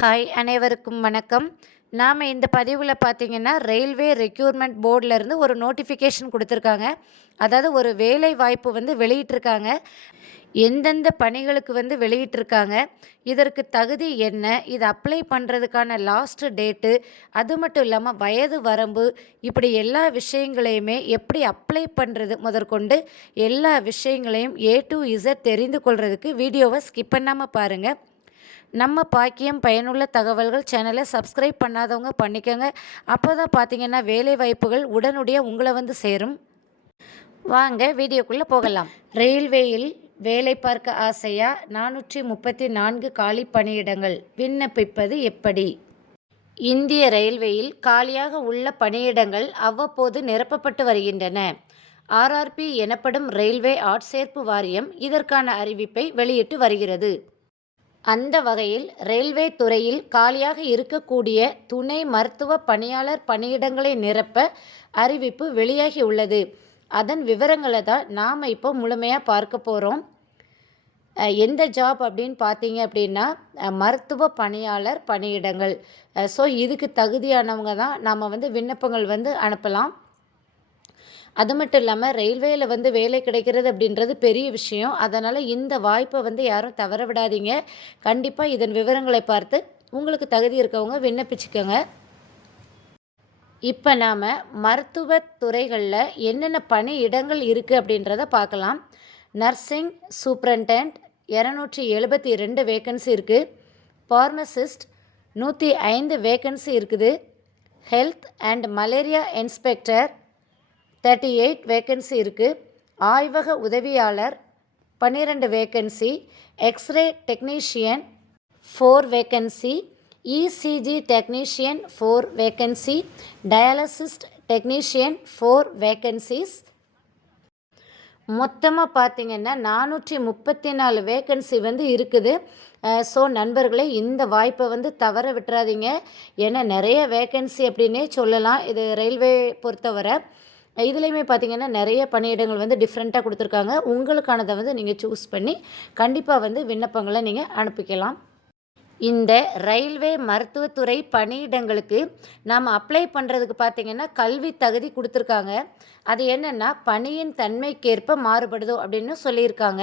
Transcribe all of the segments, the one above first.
Hi அனைவருக்கும் வணக்கம். நாம் இந்த பதிவில் பார்த்தீங்கன்னா ரயில்வே ரெக்யூர்மெண்ட் போர்டிலேருந்து ஒரு நோட்டிஃபிகேஷன் கொடுத்துருக்காங்க. அதாவது ஒரு வேலை வாய்ப்பு வந்து வெளியிட்டிருக்காங்க. எந்தெந்த பணிகளுக்கு வந்து வெளியிட்டிருக்காங்க, இதற்கு தகுதி என்ன, இது அப்ளை பண்ணுறதுக்கான லாஸ்ட் டேட்டு, அது மட்டும் இல்லாமல் வயது வரம்பு, இப்படி எல்லா விஷயங்களையுமே எப்படி அப்ளை பண்ணுறது முதற்கொண்டு எல்லா விஷயங்களையும் ஏ டு இசட் தெரிந்து கொள்கிறதுக்கு வீடியோவை ஸ்கிப் பண்ணாமல் பாருங்கள். நம்ம பாக்கியம் பயனுள்ள தகவல்கள் சேனலை சப்ஸ்கிரைப் பண்ணாதவங்க பண்ணிக்கோங்க. அப்போ தான் பார்த்தீங்கன்னா வேலை வாய்ப்புகள் உடனடியாக உங்களை வந்து சேரும். வாங்க வீடியோக்குள்ளே போகலாம். ரயில்வேயில் வேலை பார்க்க ஆசையா? 434 காலி பணியிடங்கள். விண்ணப்பிப்பது எப்படி? இந்திய ரயில்வேயில் காலியாக உள்ள பணியிடங்கள் அவ்வப்போது நிரப்பப்பட்டு வருகின்றன. ஆர்ஆர்பி எனப்படும் ரயில்வே ஆட்சேர்ப்பு வாரியம் இதற்கான அறிவிப்பை வெளியிட்டு வருகிறது. அந்த வகையில் ரயில்வே துறையில் காலியாக இருக்கக்கூடிய துணை மருத்துவ பணியாளர் பணியிடங்களை நிரப்ப அறிவிப்பு வெளியாகி உள்ளது. அதன் விவரங்களை தான் நாம் இப்போ முழுமையாக பார்க்க போகிறோம். எந்த ஜாப் அப்படின்னு பார்த்தீங்க அப்படின்னா மருத்துவ பணியாளர் பணியிடங்கள். ஸோ இதுக்கு தகுதியானவங்க தான் நாம் வந்து விண்ணப்பங்கள் வந்து அனுப்பலாம். அது மட்டும் இல்லாமல் ரயில்வேயில் வந்து வேலை கிடைக்கிறது அப்படின்றது பெரிய விஷயம். அதனால் இந்த வாய்ப்பை வந்து யாரும் தவற விடாதீங்க. கண்டிப்பாக இதன் விவரங்களை பார்த்து உங்களுக்கு தகுதி இருக்கவங்க விண்ணப்பிச்சுக்கோங்க. இப்போ நாம் மருத்துவ துறைகளில் என்னென்ன பணி இடங்கள் இருக்குது அப்படின்றத பார்க்கலாம். நர்சிங் சூப்பரண்டென்ட் 272 வேக்கன்சி இருக்குது. ஃபார்மசிஸ்ட் 105 வேக்கன்சி இருக்குது. Health and malaria inspector 38 vacancy இருக்குது. ஆய்வக உதவியாளர் 12 vacancy. X-ray technician 4 vacancy. ECG technician 4 vacancy. Dialysist technician 4 vacancies. மொத்தமாக பார்த்திங்கன்னா 434 வேக்கன்சி வந்து இருக்குது. ஸோ நண்பர்களே, இந்த வாய்ப்பை வந்து தவற விட்டுறாதீங்க. ஏன்னா நிறைய வேக்கன்சி அப்படின்னே சொல்லலாம் இது ரயில்வே பொறுத்தவரை. இதுலேயுமே பார்த்திங்கன்னா நிறைய பணியிடங்கள் வந்து டிஃப்ரெண்ட்டாக கொடுத்துருக்காங்க. உங்களுக்கானதை வந்து நீங்கள் சூஸ் பண்ணி கண்டிப்பாக வந்து விண்ணப்பங்களை நீங்கள் அனுப்பிக்கலாம். இந்த ரயில்வே மருத்துவத்துறை பணியிடங்களுக்கு நாம் அப்ளை பண்ணுறதுக்கு பார்த்திங்கன்னா கல்வி தகுதி கொடுத்துருக்காங்க. அது என்னென்னா பணியின் தன்மைக்கேற்ப மாறுபடுதோ அப்படின்னு சொல்லியிருக்காங்க.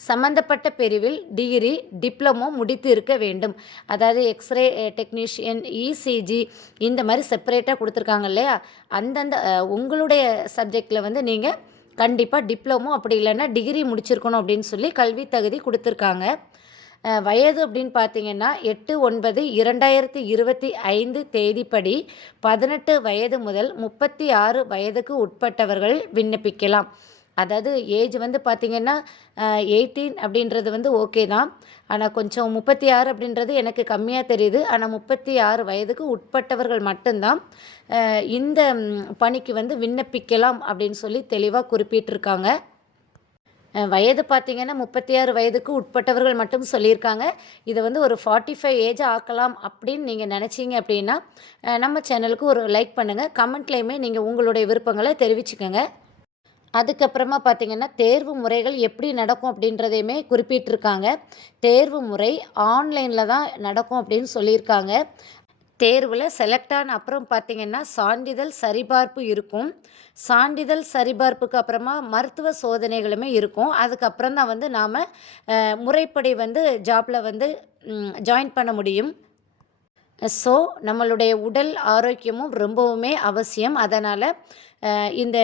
சம்மந்தப்பட்ட பிரிவில் டிகிரி டிப்ளமோ முடித்து இருக்க வேண்டும். அதாவது எக்ஸ்ரே டெக்னீஷியன், இசிஜி இந்த மாதிரி செப்பரேட்டாக கொடுத்துருக்காங்க இல்லையா, அந்தந்த உங்களுடைய சப்ஜெக்டில் வந்து நீங்கள் கண்டிப்பாக டிப்ளமோ அப்படி இல்லைன்னா டிகிரி முடிச்சிருக்கணும் அப்படின்னு சொல்லி கல்வி தகுதி கொடுத்துருக்காங்க. வயது அப்படின்னு பார்த்தீங்கன்னா 8/9/2025 தேதிப்படி 18 வயது முதல் 36 வயதுக்கு உட்பட்டவர்கள் விண்ணப்பிக்கலாம். அதாவது ஏஜ் வந்து பார்த்திங்கன்னா 18 அப்படின்றது வந்து ஓகே தான். ஆனால் கொஞ்சம் 36 அப்படின்றது எனக்கு கம்மியாக தெரியுது. ஆனால் 36 வயதுக்கு உட்பட்டவர்கள் மட்டும்தான் இந்த பணிக்கு வந்து விண்ணப்பிக்கலாம் அப்படின்னு சொல்லி தெளிவாக குறிப்பிட்டிருக்காங்க. வயது பார்த்திங்கன்னா 36 வயதுக்கு உட்பட்டவர்கள் மட்டும் சொல்லியிருக்காங்க. இதை வந்து ஒரு 45 ஏஜ் ஆக்கலாம் அப்படின்னு நீங்கள் நினச்சிங்க அப்படின்னா நம்ம சேனலுக்கு ஒரு லைக் பண்ணுங்கள். கமெண்ட்லேயுமே நீங்கள் உங்களுடைய விருப்பங்களை தெரிவிச்சுக்கோங்க. அதுக்கப்புறமா பார்த்திங்கன்னா தேர்வு முறைகள் எப்படி நடக்கும் அப்படின்றதையுமே குறிப்பிட்டிருக்காங்க. தேர்வு முறை ஆன்லைனில் தான் நடக்கும் அப்படின்னு சொல்லியிருக்காங்க. தேர்வில் செலக்ட் ஆன அப்புறம் பார்த்திங்கன்னா சான்றிதழ் சரிபார்ப்பு இருக்கும். சான்றிதழ் சரிபார்ப்புக்கு அப்புறமா மருத்துவ சோதனைகளுமே இருக்கும். அதுக்கப்புறம் தான் வந்து நாம் முறைப்படி வந்து ஜாப்பில் வந்து ஜாயின் பண்ண முடியும். ஸோ நம்மளுடைய உடல் ஆரோக்கியமும் ரொம்பவுமே அவசியம். அதனால் இந்த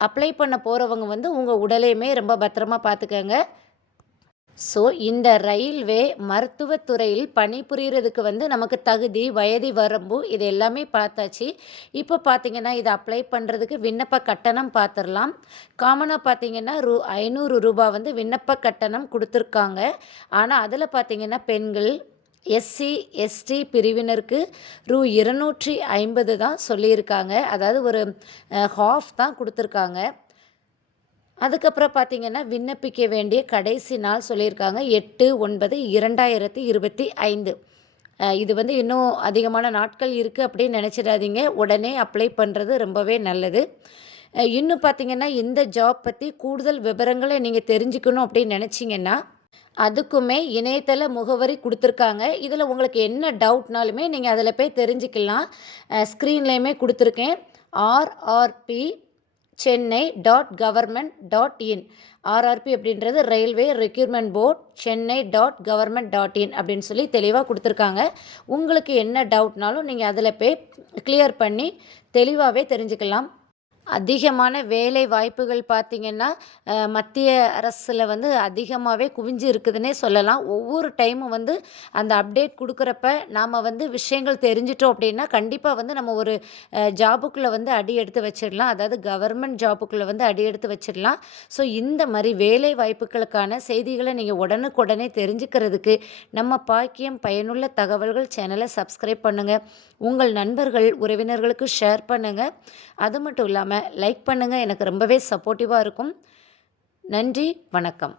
அப்ளை பண்ண போகிறவங்க வந்து உங்கள் உடலையுமே ரொம்ப பத்திரமா பார்த்துக்கங்க. ஸோ இந்த ரயில்வே மருத்துவத்துறையில் பணிபுரியறதுக்கு வந்து நமக்கு தகுதி, வயது வரம்பு இது எல்லாமே பார்த்தாச்சு. இப்போ பார்த்திங்கன்னா இதை அப்ளை பண்ணுறதுக்கு விண்ணப்ப கட்டணம் பார்த்துடலாம். காமனாக பார்த்திங்கன்னா 500 ரூபாய் வந்து விண்ணப்ப கட்டணம் கொடுத்துருக்காங்க. ஆனால் அதில் பார்த்திங்கன்னா பெண்கள், எஸ்சி எஸ்டி பிரிவினருக்கு 250 தான் சொல்லியிருக்காங்க. அதாவது ஒரு ஹாஃப் தான் கொடுத்துருக்காங்க. அதுக்கப்புறம் பார்த்திங்கன்னா விண்ணப்பிக்க வேண்டிய கடைசி நாள் சொல்லியிருக்காங்க 8/9/2025. இது வந்து இன்னும் அதிகமான நாட்கள் இருக்குது அப்படின்னு நினச்சிடாதீங்க. உடனே அப்ளை பண்ணுறது ரொம்பவே நல்லது. இன்னும் பார்த்திங்கன்னா இந்த ஜாப் பற்றி கூடுதல் விவரங்களை நீங்கள் தெரிஞ்சுக்கணும் அப்படின்னு நினச்சிங்கன்னா அதுக்குமே இணையதள முகவரி கொடுத்துருக்காங்க. இதில் உங்களுக்கு என்ன டவுட்னாலுமே நீங்கள் அதில் போய் தெரிஞ்சுக்கலாம். ஸ்க்ரீன்லேயுமே கொடுத்துருக்கேன். RRB Chennai .gov.in. ஆர்ஆர்பி அப்படின்றது railway recruitment board Chennai .gov.in அப்படின்னு சொல்லி தெளிவாக கொடுத்துருக்காங்க. உங்களுக்கு என்ன டவுட்னாலும் நீங்கள் அதில் போய் கிளியர் பண்ணி தெளிவாகவே தெரிஞ்சுக்கலாம். அதிகமான வேலை வாய்ப்புகள் பார்த்திங்கன்னா மத்திய அரசில் வந்து அதிகமாகவே குவிஞ்சு இருக்குதுன்னே சொல்லலாம். ஒவ்வொரு டைமும் வந்து அந்த அப்டேட் கொடுக்குறப்ப நாம் வந்து விஷயங்கள் தெரிஞ்சிட்டோம் அப்படின்னா கண்டிப்பாக வந்து நம்ம ஒரு ஜாபுக்குள்ளே வந்து அடி எடுத்து வச்சிடலாம். அதாவது கவர்மெண்ட் ஜாபுக்குள்ளே வந்து அடி எடுத்து வச்சிடலாம். ஸோ இந்த மாதிரி வேலை வாய்ப்புகளுக்கான செய்திகளை நீங்கள் உடனுக்குடனே தெரிஞ்சுக்கிறதுக்கு நம்ம பாக்கியம் பயனுள்ள தகவல்கள் சேனலை சப்ஸ்கிரைப் பண்ணுங்கள். உங்கள் நண்பர்கள் உறவினர்களுக்கு ஷேர் பண்ணுங்கள். அது மட்டும் இல்லாமல் லைக் பண்ணுங்கள். எனக்கு ரொம்பவே சப்போர்ட்டிவாக இருக்கும். நன்றி, வணக்கம்.